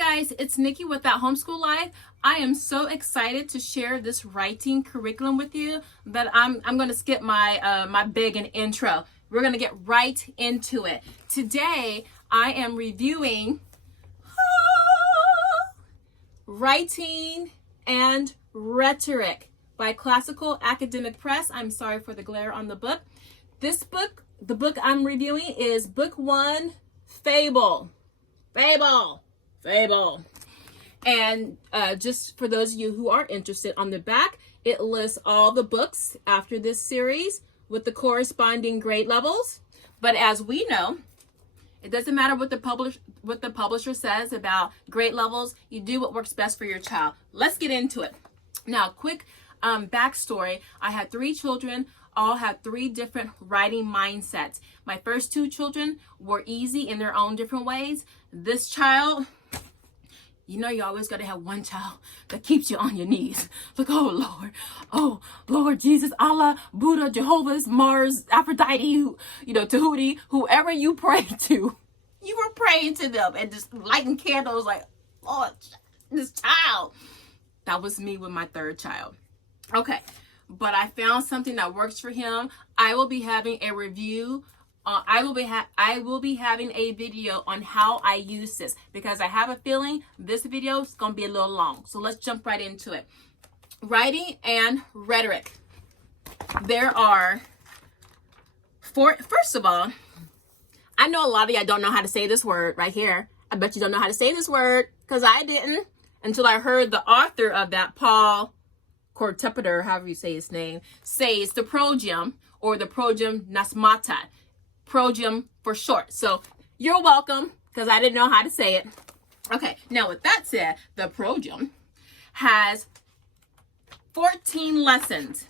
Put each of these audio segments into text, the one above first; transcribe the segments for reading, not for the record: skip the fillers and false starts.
guys, it's Nikki with That Homeschool Life. I am so excited to share this writing curriculum with you that I'm going to skip my big and intro. We're going to get right into it. Today, I am reviewing Writing and Rhetoric by Classical Academic Press. I'm sorry for the glare on the book. This book, the book I'm reviewing is Book 1, Fable. And just for those of you who are interested, on the back, it lists all the books after this series with the corresponding grade levels. But as we know, it doesn't matter what the publisher says about grade levels. You do what works best for your child. Let's get into it. Now, quick backstory. I had 3 children, all had 3 different writing mindsets. My first 2 children were easy in their own different ways. This child, you know, you always got to have one child that keeps you on your knees. Like, oh Lord Jesus, Allah, Buddha, Jehovah's, Mars, Aphrodite, Tahuti, whoever you pray to, you were praying to them and just lighting candles like, oh, this child. That was me with my 3rd child. Okay, but I found something that works for him. I will be having a review. I will be having a video on how I use this, because I have a feeling this video is going to be a little long. So let's jump right into it. Writing and Rhetoric. There are 4. First of all, I know a lot of y'all don't know how to say this word right here. I bet you don't know how to say this word, because I didn't until I heard the author of that, Paul Cortepiter, however you say his name, says the progium, or the progium nasmata. Progium for short. So you're welcome, because I didn't know how to say it. Okay, now with that said, the progium has 14 lessons.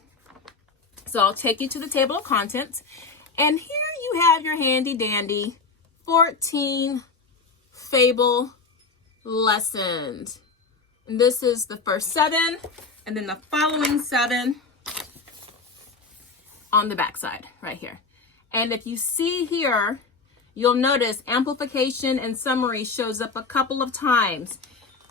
So I'll take you to the table of contents, and here you have your handy dandy 14 Fable lessons. And this is the first 7, and then the following 7 on the back side right here. And if you see here, you'll notice amplification and summary shows up a couple of times.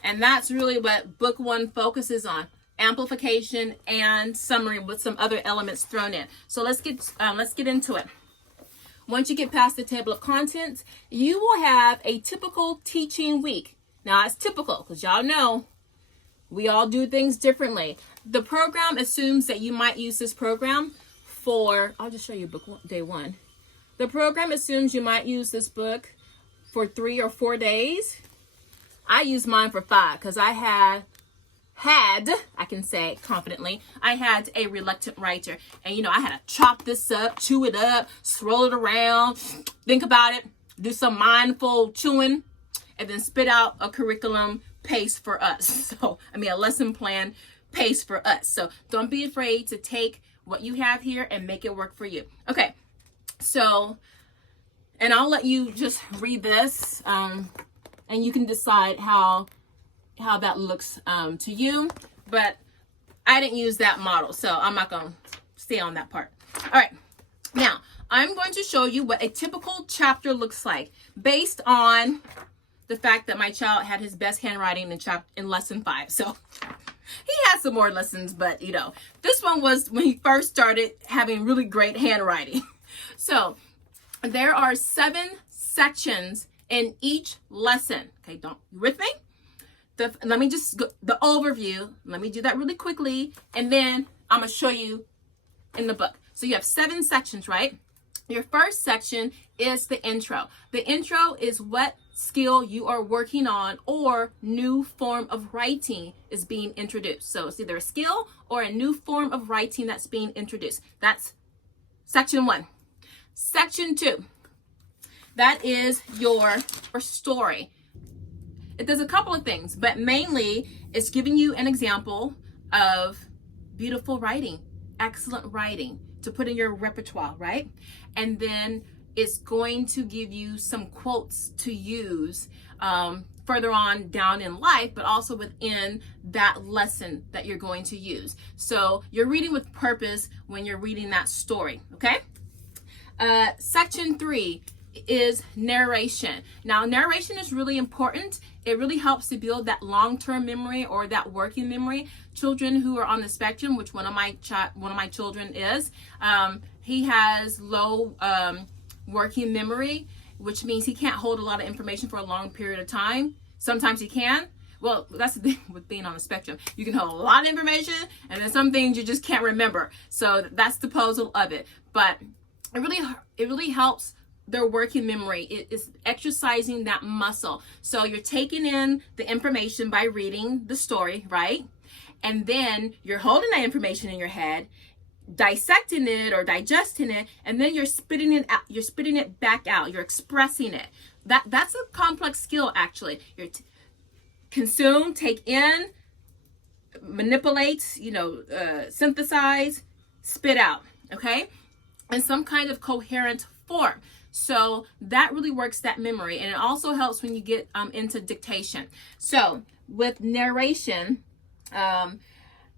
And that's really what book 1 focuses on. Amplification and summary with some other elements thrown in. So let's get into it. Once you get past the table of contents, you will have a typical teaching week. Now, it's typical because y'all know we all do things differently. The program assumes that you might use this program for, I'll just show you day 1. The program assumes you might use this book for 3 or 4 days. I used mine for 5 because I had, I can say confidently, I had a reluctant writer. And I had to chop this up, chew it up, swirl it around, think about it, do some mindful chewing, and then spit out a curriculum pace for us. A lesson plan pace for us. So don't be afraid to take what you have here and make it work for you. Okay, so, and I'll let you just read this, and you can decide how that looks to you, but I didn't use that model, so I'm not going to stay on that part. All right, now I'm going to show you what a typical chapter looks like based on the fact that my child had his best handwriting in lesson 5. So he had some more lessons, but this one was when he first started having really great handwriting. So there are 7 sections in each lesson. Okay, you with me? Let me just go, the overview. Let me do that really quickly, and then I'm gonna show you in the book. So you have 7 sections, right? Your first section is the intro. The intro is what skill you are working on or new form of writing is being introduced. So it's either a skill or a new form of writing that's being introduced. That's section 1. Section 2, that is your story. It does a couple of things, but mainly it's giving you an example of beautiful writing, excellent writing to put in your repertoire, right? And then it's going to give you some quotes to use further on down in life, but also within that lesson that you're going to use. So you're reading with purpose when you're reading that story, okay? Section 3, is narration. Now, narration is really important. It really helps to build that long-term memory or that working memory. Children who are on the spectrum, which one of my children is, he has low working memory, which means he can't hold a lot of information for a long period of time. Sometimes he can. Well, that's the thing with being on the spectrum. You can hold a lot of information, and then some things you just can't remember. So that's the puzzle of it. But it really helps their working memory. It is exercising that muscle. So you're taking in the information by reading the story, right? And then you're holding that information in your head, dissecting it or digesting it, and then you're spitting it out. You're spitting it back out. You're expressing it. That's a complex skill, actually. You're consume, take in, manipulate, synthesize, spit out, okay? In some kind of coherent form. So that really works that memory. And it also helps when you get into dictation. So with narration,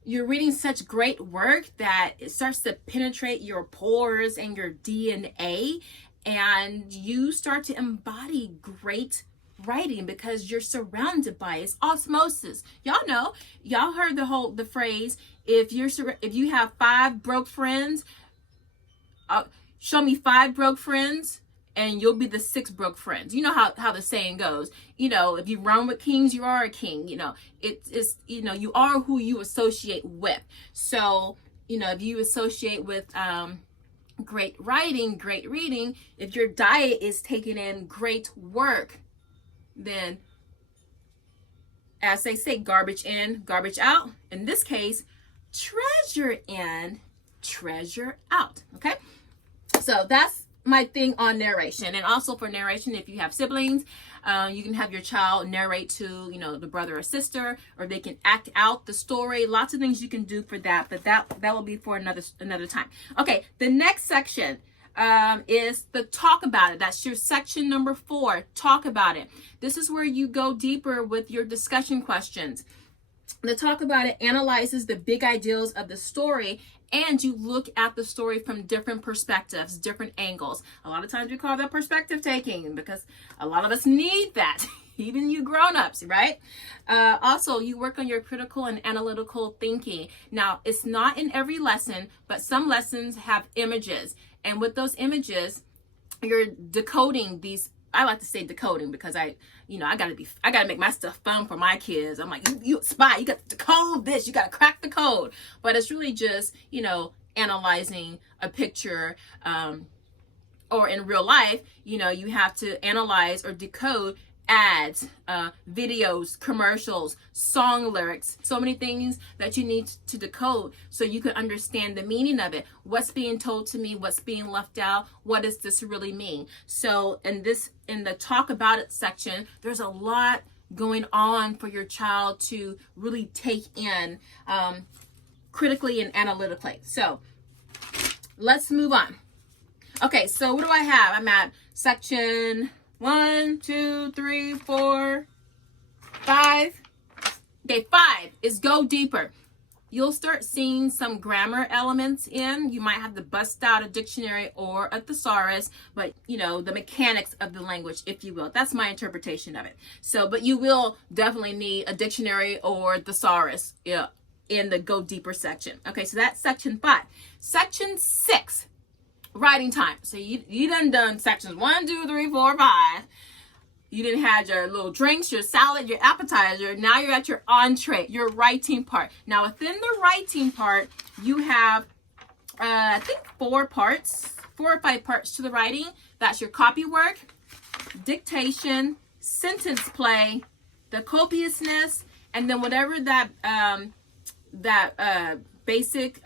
you're reading such great work that it starts to penetrate your pores and your DNA, and you start to embody great writing because you're surrounded by it. It's osmosis. Y'all heard the phrase, if you have 5 broke friends, show me 5 broke friends and you'll be the 6th broke friends. You know how the saying goes. If you run with kings, you are a king. It's you are who you associate with. So if you associate with great writing, great reading, if your diet is taking in great work, then, as they say, garbage in, garbage out. In this case, treasure in, treasure out. Okay, so that's my thing on narration. And also for narration, if you have siblings, you can have your child narrate to the brother or sister, or they can act out the story. Lots of things you can do for that, but that will be for another time. Okay, the next section is the talk about it. That's your section number 4, talk about it. This is where you go deeper with your discussion questions. The talk about it analyzes the big ideals of the story, and you look at the story from different perspectives, different angles. A lot of times we call that perspective taking because a lot of us need that, even you grown-ups, right? Also, you work on your critical and analytical thinking. Now, it's not in every lesson, but some lessons have images. And with those images, you're decoding these. I like to say decoding because I gotta make my stuff fun for my kids. I'm like, you spy, you got to decode this, you gotta crack the code. But it's really just, analyzing a picture, or in real life, you have to analyze or decode ads, videos, commercials, song lyrics, so many things that you need to decode so you can understand the meaning of it. What's being told to me, what's being left out, what does this really mean? So in the talk about it section, there's a lot going on for your child to really take in critically and analytically. So let's move on. Okay, so what do I have? I'm at section 1, 2, 3, 4, 5. Okay, 5 is go deeper. You'll start seeing some grammar elements in. You might have to bust out a dictionary or a thesaurus, but the mechanics of the language, if you will. That's my interpretation of it. So, but you will definitely need a dictionary or thesaurus in the go deeper section. Okay, so that's section 5. Section 6. Writing time. So you done sections 1, 2, 3, 4, 5. You didn't have your little drinks, your salad, your appetizer. Now you're at your entree, your writing part. Now within the writing part, you have I think 4 or 5 parts to the writing. That's your copy work, dictation, sentence play, the copiousness, and then whatever that basic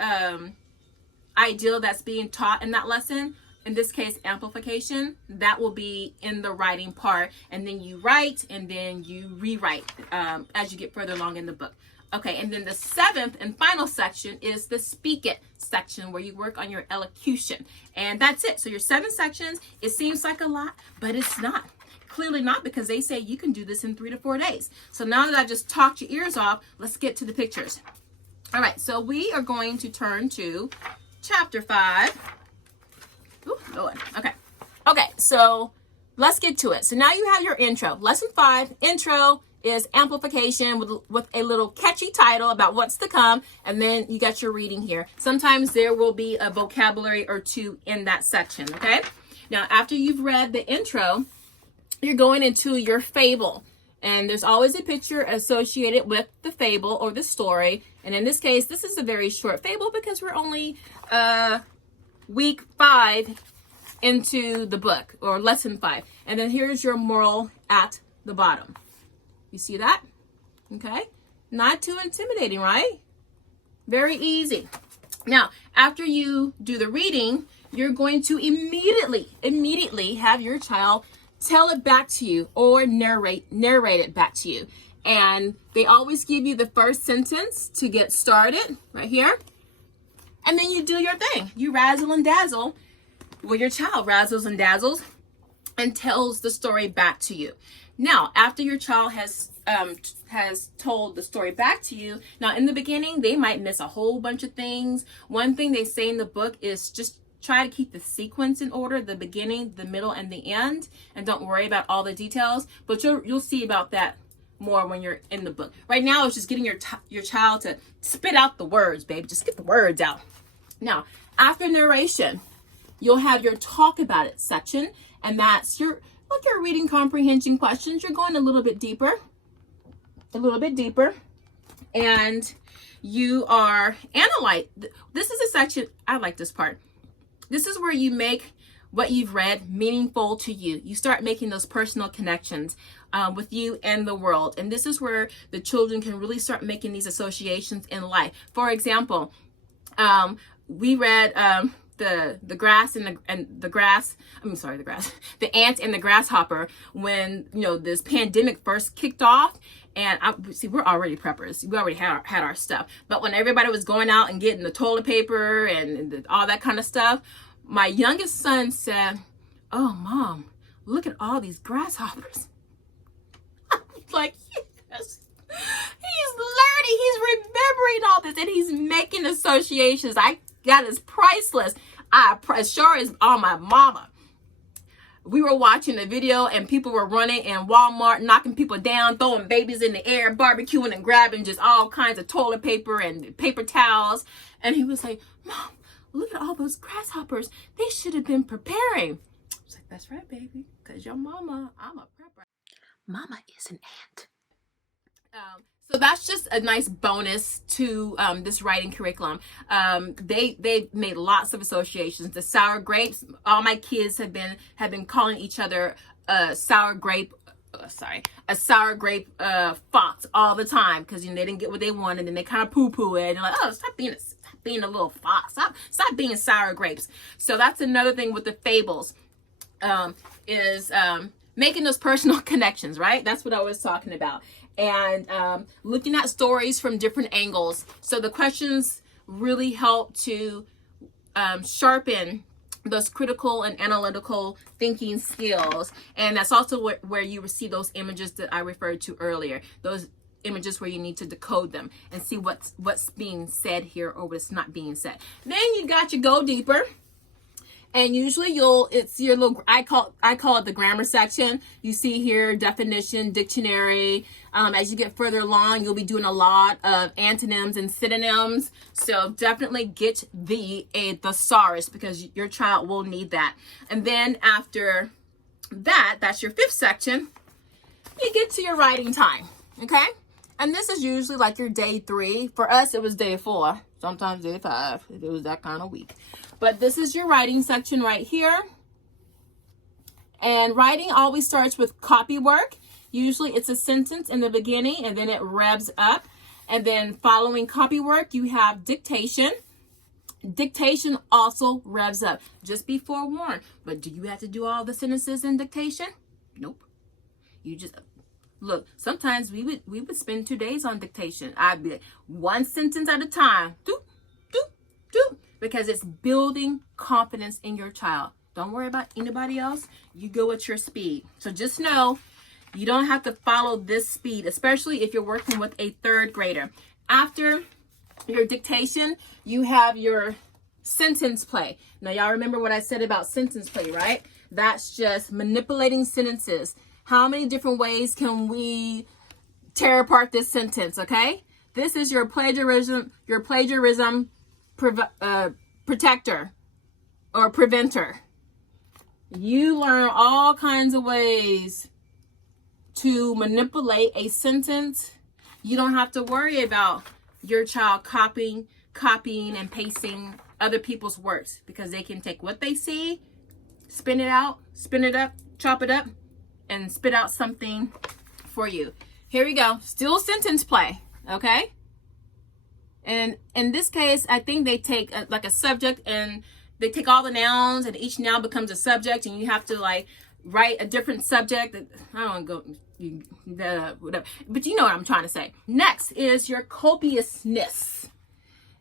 ideal that's being taught in that lesson, in this case amplification, that will be in the writing part, and then you write and then you rewrite as you get further along in the book. Okay, and then the 7th and final section is the speak it section, where you work on your elocution, and that's it. So your 7 sections, it seems like a lot, but it's not. Clearly not, because they say you can do this in 3 to 4 days. So now that I just talked your ears off, let's get to the pictures. All right, so we are going to turn to chapter 5. Ooh, Lord. Okay, so let's get to it. So now you have your intro. Lesson 5, intro is amplification with a little catchy title about what's to come. And then you got your reading here. Sometimes there will be a vocabulary or two in that section, okay? Now, after you've read the intro, you're going into your fable. And there's always a picture associated with the fable or the story. And in this case, this is a very short fable because we're only week 5 into the book, or lesson 5. And then here's your moral at the bottom. You see that? Okay. Not too intimidating, right? Very easy. Now, after you do the reading, you're going to immediately have your child tell it back to you or narrate it back to you. And they always give you the first sentence to get started right here. And then you do your thing. You razzle and dazzle. Well, your child razzles and dazzles and tells the story back to you. Now, after your child has told the story back to you, now in the beginning, they might miss a whole bunch of things. One thing they say in the book is just try to keep the sequence in order, the beginning, the middle, and the end, and don't worry about all the details. But you'll see about that more when you're in the book. Right now, it's just getting your child to spit out the words, baby. Just get the words out. Now, after narration, you'll have your talk about it section, and that's your reading comprehension questions. You're going a little bit deeper, and you are analyze. This is a section, I like this part. This is where you make what you've read meaningful to you. You start making those personal connections with you and the world. And this is where the children can really start making these associations in life. For example, we read the ant and the grasshopper when this pandemic first kicked off. And we're already preppers. We already had our stuff. But when everybody was going out and getting the toilet paper and all that kind of stuff, my youngest son said, "Oh, Mom, look at all these grasshoppers." I was like, yes. He's learning. He's remembering all this. And he's making associations. That is priceless. As sure as all my mama. We were watching a video and people were running in Walmart, knocking people down, throwing babies in the air, barbecuing and grabbing just all kinds of toilet paper and paper towels. And he was like, "Mom, look at all those grasshoppers. They should have been preparing." I was like, "That's right, baby, because your mama, I'm a prepper. Mama is an ant." So that's just a nice bonus to this writing curriculum. They made lots of associations. The sour grapes. All my kids have been calling each other a sour grape fox all the time because they didn't get what they wanted and they kind of poo-poo it and like, "Oh, stop being a little fox. Stop being sour grapes." So that's another thing with the fables is making those personal connections, right? That's what I was talking about. And looking at stories from different angles. So the questions really help to sharpen those critical and analytical thinking skills. And that's also where you receive those images that I referred to earlier. Those images where you need to decode them and see what's being said here or what's not being said. Then you got your go deeper. And usually it's your little, I call it the grammar section. You see here, definition, dictionary. As you get further along, you'll be doing a lot of antonyms and synonyms. So definitely get the thesaurus because your child will need that. And then after that's your 5th section, you get to your writing time, okay? And this is usually like your day 3. For us, it was day 4, sometimes day 5, if it was that kind of week. But this is your writing section right here. And writing always starts with copy work. Usually it's a sentence in the beginning and then it revs up. And then following copy work, you have dictation. Dictation also revs up. Just be forewarned. But do you have to do all the sentences in dictation? Nope. You just... Look, sometimes we would spend 2 days on dictation. I'd be like, 1 sentence at a time. Doop, doop, doop. Because it's building confidence in your child. Don't worry about anybody else. You go at your speed. So just know you don't have to follow this speed, especially if you're working with a 3rd grader. After your dictation, you have your sentence play. Now, y'all remember what I said about sentence play, right? That's just manipulating sentences. How many different ways can we tear apart this sentence, okay? This is your plagiarism protector or preventer. You learn all kinds of ways to manipulate a sentence. You don't have to worry about your child copying and pasting other people's works, because they can take what they see, spin it up, chop it up, and spit out something for you. Here we go. Still sentence play, okay? And in this case, I think they take like a subject, and they take all the nouns, and each noun becomes a subject, and you have to like write a different subject. I don't go, whatever. But you know what I'm trying to say. Next is your copiousness.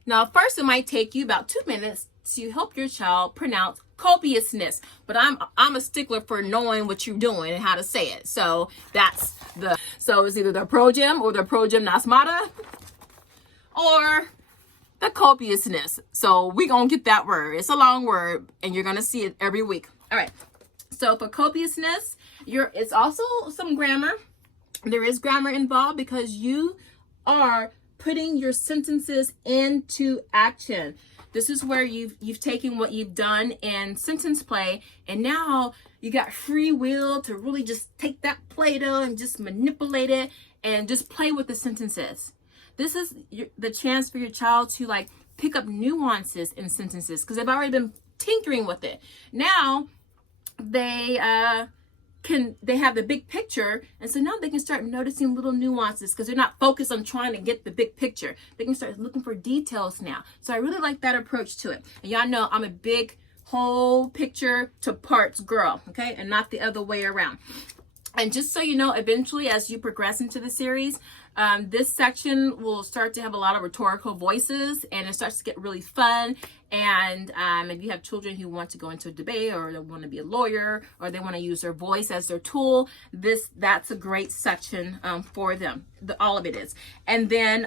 Now, first it might take you about 2 minutes to help your child pronounce copiousness, but I'm a stickler for knowing what you're doing and how to say it. So so it's either the progem or the progymnasmata or the copiousness. So we gonna get that word. It's a long word, and you're gonna see it every week. All right. So for copiousness, it's also some grammar. There is grammar involved because you are putting your sentences into action. This is where you've taken what you've done in sentence play, and now you got free will to really just take that Play-Doh and just manipulate it and just play with the sentences. This is the chance for your child to like pick up nuances in sentences because they've already been tinkering with it. Now they have the big picture, and so now they can start noticing little nuances because they're not focused on trying to get the big picture. They can start looking for details now. So I really like that approach to it. And y'all know I'm a big whole picture to parts girl, okay, and not the other way around. And just so you know, eventually as you progress into the series, this section will start to have a lot of rhetorical voices, and it starts to get really fun. And if you have children who want to go into a debate, or they want to be a lawyer, or they want to use their voice as their tool, that's a great section for them. All of it is. And then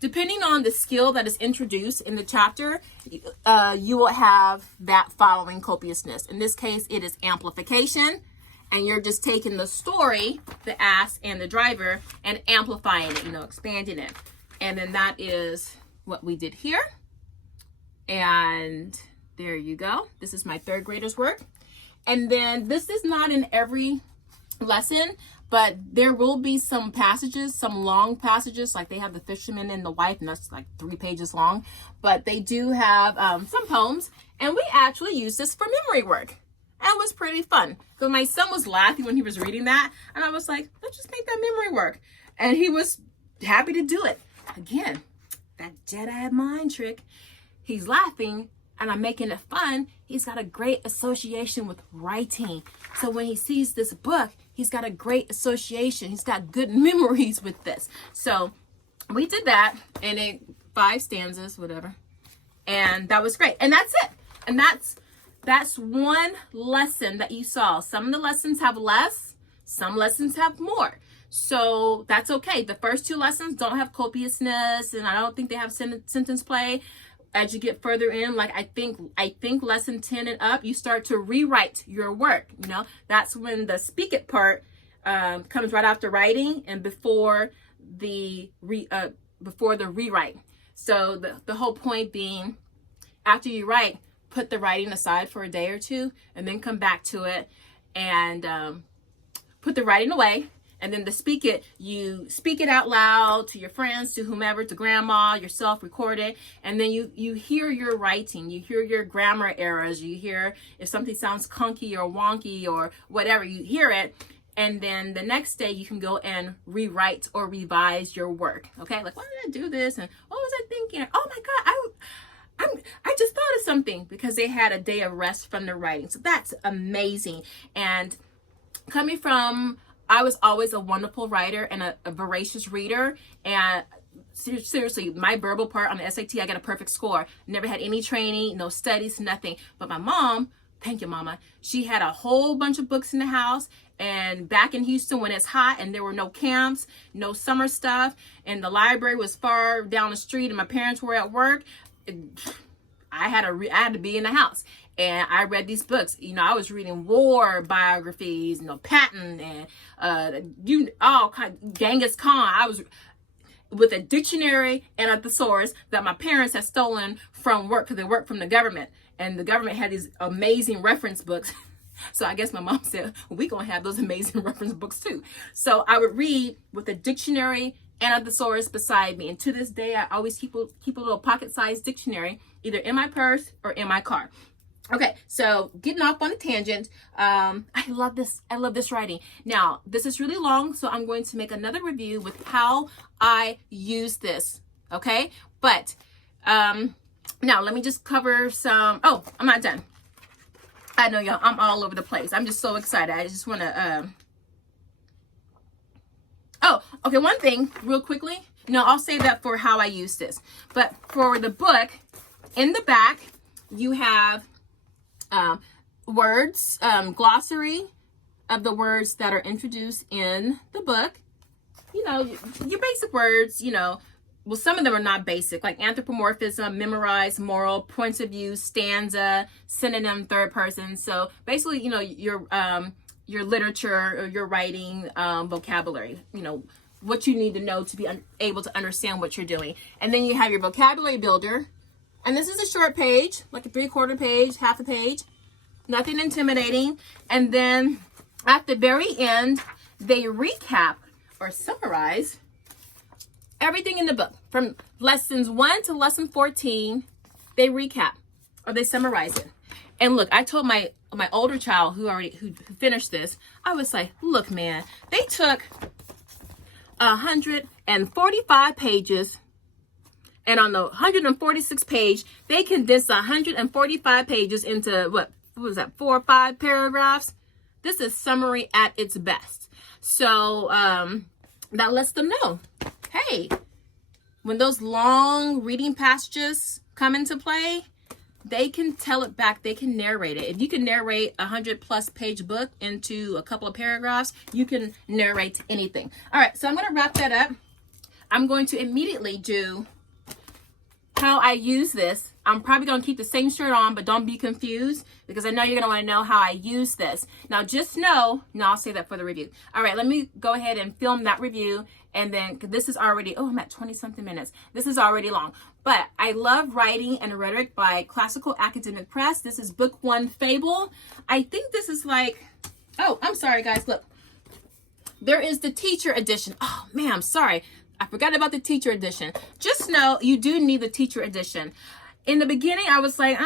depending on the skill that is introduced in the chapter, you will have that following copiousness. In this case, it is amplification. And you're just taking the story, the ass and the driver, and amplifying it, expanding it. And then that is what we did here. And there you go. This is my third grader's work. And then this is not in every lesson, but there will be some passages, some long passages, like they have the fisherman and the wife, and that's like 3 pages long. But they do have some poems, and we actually use this for memory work. That was pretty fun because my son was laughing when he was reading that, and I was like, let's just make that memory work. And he was happy to do it. Again, that Jedi mind trick. He's laughing and I'm making it fun. He's got a great association with writing. So when he sees this book, he's got a great association. He's got good memories with this. So we did that, and 5 stanzas, whatever. And that was great. And that's it. And that's one lesson that you saw. Some of the lessons have less, some lessons have more. So that's okay. The first 2 lessons don't have copiousness, and I don't think they have sentence play. As you get further in, like I think lesson 10 and up, you start to rewrite your work. That's when the speak it part comes right after writing and before the rewrite. So the whole point being, after you write, put the writing aside for a day or 2, and then come back to it and put the writing away. And then you speak it out loud to your friends, to whomever, to grandma, yourself, record it. And then you hear your writing, you hear your grammar errors, you hear if something sounds clunky or wonky or whatever, you hear it. And then the next day you can go and rewrite or revise your work. Okay, like, why did I do this? And what was I thinking? Oh my God, I just thought of something, because they had a day of rest from the writing. So that's amazing. And coming from, I was always a wonderful writer and a voracious reader. And seriously, my verbal part on the SAT, I got a perfect score. Never had any training, no studies, nothing. But my mom, thank you, Mama, she had a whole bunch of books in the house. And back in Houston, when it's hot and there were no camps, no summer stuff, and the library was far down the street and my parents were at work, I had to be in the house. And I read these books. You know, I was reading war biographies, you know, Patton and Genghis Khan. I was with a dictionary and a thesaurus that my parents had stolen from work because they worked from the government. And the government had these amazing reference books. So I guess my mom said, well, we're going to have those amazing reference books too. So I would read with a dictionary and a thesaurus beside me. And to this day, I always keep a little pocket-sized dictionary either in my purse or in my car. Okay, so getting off on a tangent, I love this writing. Now, this is really long, so I'm going to make another review with how I use this, okay? But now let me just cover some, oh, I'm not done. I know y'all, I'm all over the place. I'm just so excited. I just want to, oh, okay, one thing real quickly. No, I'll save that for how I use this. But for the book, in the back, you have words, glossary of the words that are introduced in the book. You know, your basic words, you know, well, some of them are not basic, like anthropomorphism, memorize, moral, points of view, stanza, synonym, third person. So basically, you know, your literature or your writing vocabulary, you know, what you need to know to be able to understand what you're doing. And then you have your vocabulary builder. And this is a short page, like a 3/4 page, half a page, nothing intimidating. And then at the very end, they recap or summarize everything in the book from lessons 1 to lesson 14. They recap or they summarize it. And look, I told my older child who finished this, I was like, look, man, they took 145 pages. And on the 146th page, they condensed 145 pages into what was that, 4 or 5 paragraphs? This is summary at its best. So that lets them know, hey, when those long reading passages come into play, they can tell it back. They can narrate it. If you can narrate a 100+ page book into a couple of paragraphs, you can narrate anything. All right, so I'm going to wrap that up. I'm going to immediately do how I use this. I'm probably going to keep the same shirt on, but don't be confused because I know you're going to want to know how I use this. Now, just know, no, I'll say that for the review. All right, let me go ahead and film that review. And then this is already, oh, I'm at 20-something minutes. This is already long. But I love Writing and Rhetoric by Classical Academic Press. This is book 1, Fable. I think this is like, oh, I'm sorry, guys. Look, there is the teacher edition. Oh, man, I'm sorry. I forgot about the teacher edition. Just know you do need the teacher edition. In the beginning, I was like,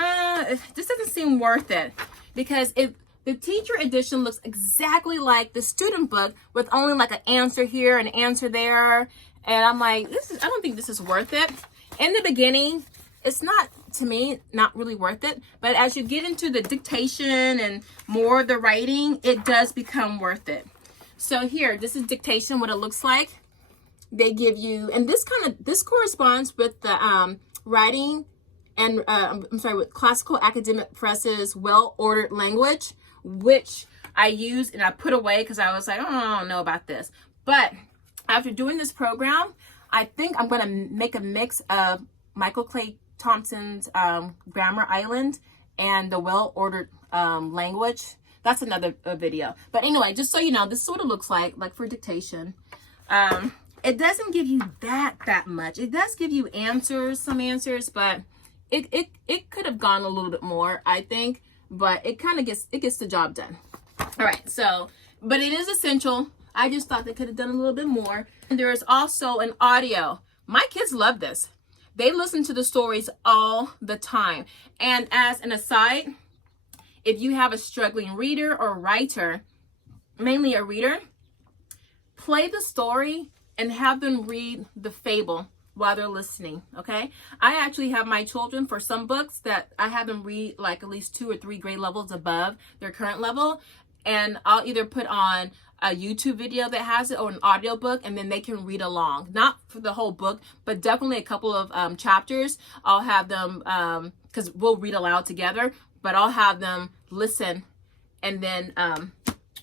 this doesn't seem worth it. Because if the teacher edition looks exactly like the student book with only like an answer here, an answer there. And I'm like, I don't think this is worth it. In the beginning, it's not, to me, not really worth it. But as you get into the dictation and more of the writing, it does become worth it. So here, this is dictation, what it looks like. They give you, and this corresponds with the writing and with Classical Academic Press's well-ordered language, which I used and I put away because I was like, oh, I don't know about this. But after doing this program, I think I'm going to make a mix of Michael Clay Thompson's Grammar Island and the well-ordered language. That's another video. But anyway, just so you know, this is what it looks like for dictation. It doesn't give you that much. It does give you some answers, but it could have gone a little bit more, I think, but it kind of gets the job done. All right, so, but it is essential. I just thought they could have done a little bit more. And there is also an audio. My kids love this. They listen to the stories all the time. And as an aside, if you have a struggling reader or writer, mainly a reader, play the story and have them read the fable while they're listening, okay? I actually have my children, for some books, that I have them read like at least 2 or 3 grade levels above their current level, and I'll either put on a YouTube video that has it or an audio book, and then they can read along. Not for the whole book, but definitely a couple of chapters. I'll have them, because we'll read aloud together, but I'll have them listen and then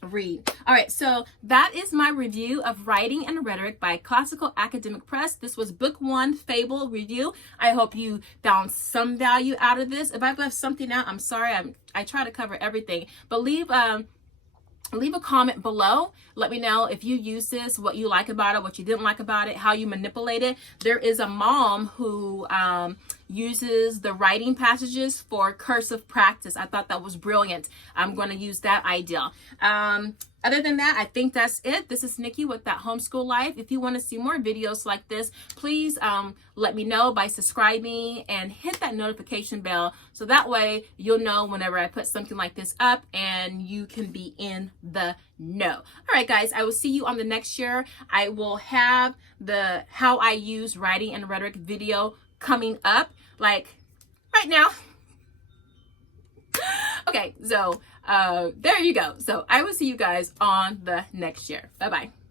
read. All right, so that is my review of Writing and Rhetoric by Classical Academic Press. This was book 1, Fable review. I hope you found some value out of this. If I've left something out, I'm sorry. I try to cover everything, but leave a comment below. Let me know if you use this, what you like about it, what you didn't like about it, how you manipulate it. There is a mom who uses the writing passages for cursive practice. I thought that was brilliant. I'm going to use that idea. Other than that, I think that's it. This is Nikki with That Homeschool Life. If you want to see more videos like this, please let me know by subscribing and hit that notification bell, so that way you'll know whenever I put something like this up and you can be in the know. All right, guys, I will see you on the next year. I will have the how I use Writing and Rhetoric video coming up, like right now. Okay, so there you go. So I will see you guys on the next year. Bye-bye.